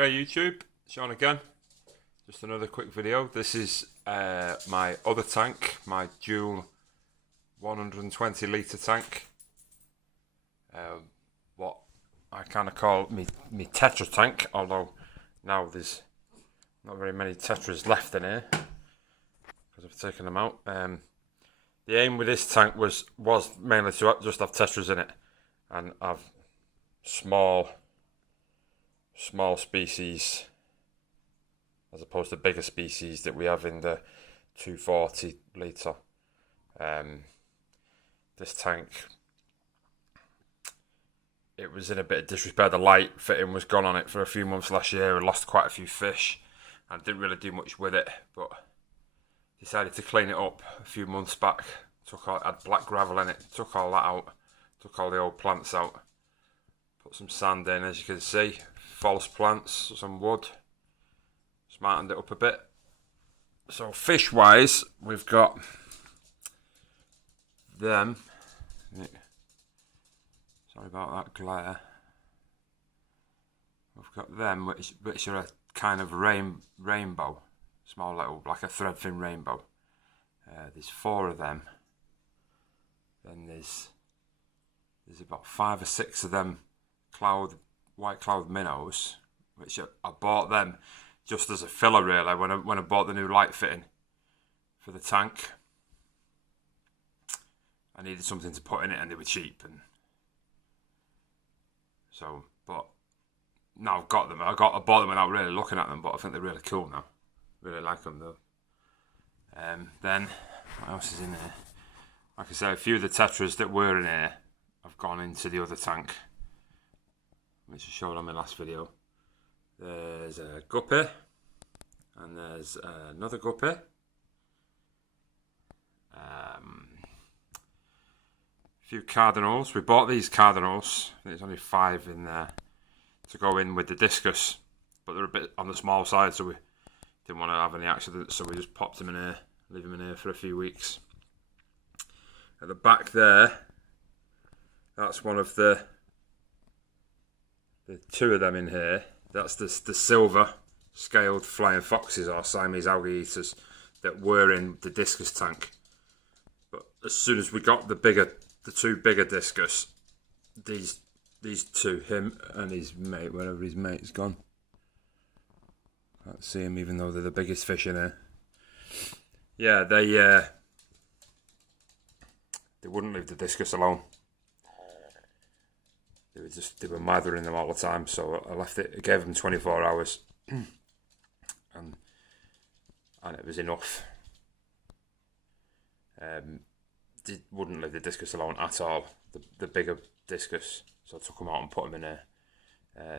Okay, YouTube, Sean again. Just another quick video. This is my other tank, my dual 120 litre tank. What I kind of call me Tetra tank, although now there's not very many Tetras left in here because I've taken them out. The aim with this tank was mainly to just have Tetras in it and have small species as opposed to bigger species that we have in the 240 litre. This tank, it was in a bit of disrepair. The light fitting was gone on it for a few months last year. I lost quite a few fish and didn't really do much with it, but decided to clean it up a few months back. Had black gravel in it, took all that out, took all the old plants out, put some sand in, as you can see, false plants, some wood, smartened it up a bit. So fish wise, we've got them. Sorry about that glare. We've got them, which are a kind of rainbow, small little, like a thread fin rainbow. There's 4 of them. Then there's about 5 or 6 of them white cloud minnows, which I bought them just as a filler really when I bought the new light fitting for the tank. I needed something to put in it and they were cheap, and so, but now I've got them. I bought them without really looking at them, but I think they're really cool now. Really like them though. Then what else is in there? Like I said, a few of the Tetras that were in here have gone into the other tank, which I showed on my last video. There's a guppy, and there's another guppy. A few cardinals. We bought these cardinals. I think there's only 5 in there to go in with the discus, but they're a bit on the small side, so we didn't want to have any accidents, so we just popped them in here, leave them in here for a few weeks. At the back there, that's one of the 2 of them in here. That's the silver scaled flying foxes or Siamese algae eaters that were in the discus tank. But as soon as we got the 2 bigger discus, these 2, him and his mate, wherever his mate's gone. Can't see him even though they're the biggest fish in here. Yeah, they wouldn't leave the discus alone. They were mothering them all the time, so I left it. I gave them 24 hours, and it was enough. They wouldn't leave the discus alone at all. The bigger discus, so I took them out and put them in there.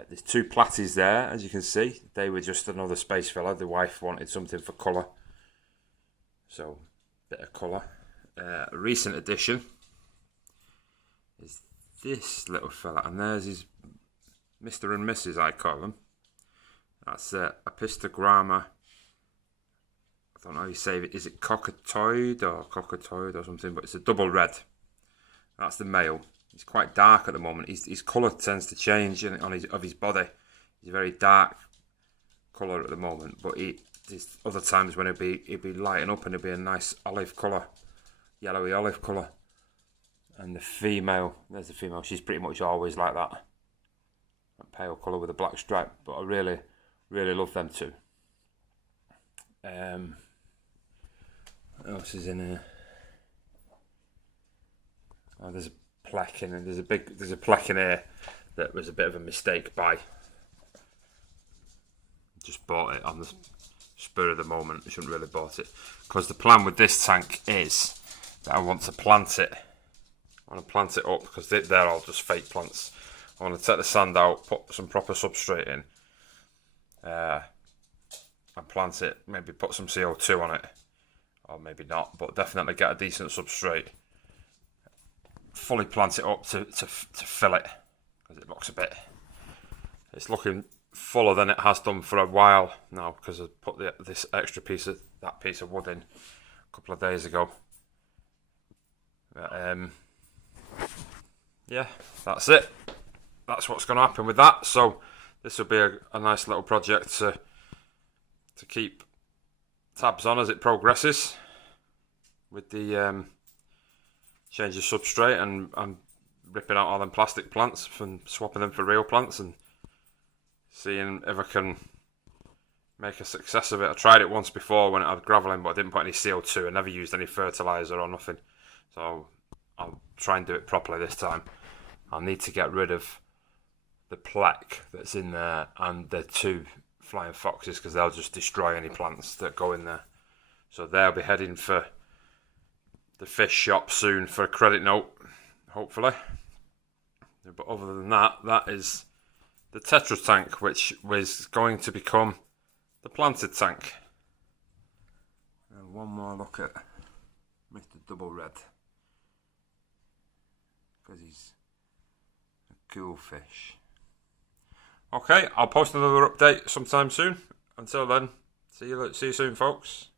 There's 2 platies there, as you can see. They were just another space filler. The wife wanted something for colour, so bit of colour. A recent addition is this little fella, and there's his Mr. and Mrs. I call them. That's Apistogramma. I don't know how you say it. Is it cockatoid or something? But it's a double red. That's the male. He's quite dark at the moment. His colour tends to change of his body. He's a very dark colour at the moment, but there's other times when he'd be lighting up and it'd be a nice olive colour, yellowy olive colour. And the female, there's the female. She's pretty much always like that, a pale colour with a black stripe. But I really love them 2. What else is in here? Oh, there's a plaque in it. There's a plaque in here that was a bit of a mistake buy. Just bought it on the spur of the moment. I shouldn't really bought it, because the plan with this tank is that I want to plant it. I want to plant it up because they're all just fake plants. I want to take the sand out, put some proper substrate in, and plant it. Maybe put some CO2 on it, or maybe not, but definitely get a decent substrate. Fully plant it up to fill it, because it looks it's looking fuller than it has done for a while now, because I put this extra piece of wood in a couple of days ago. Yeah, that's it. That's what's going to happen with that. So this will be a nice little project to keep tabs on as it progresses with the change of substrate and ripping out all them plastic plants and swapping them for real plants and seeing if I can make a success of it. I tried it once before when it had gravel in, but I didn't put any CO2. I never used any fertiliser or nothing. So I'll try and do it properly this time. I'll need to get rid of the plaque that's in there and the 2 flying foxes because they'll just destroy any plants that go in there. So they'll be heading for the fish shop soon for a credit note, hopefully. But other than that, that is the Tetra tank, which was going to become the planted tank. And one more look at Mr. Double Red, because he's a cool fish. Okay, I'll post another update sometime soon. Until then, see you soon, folks.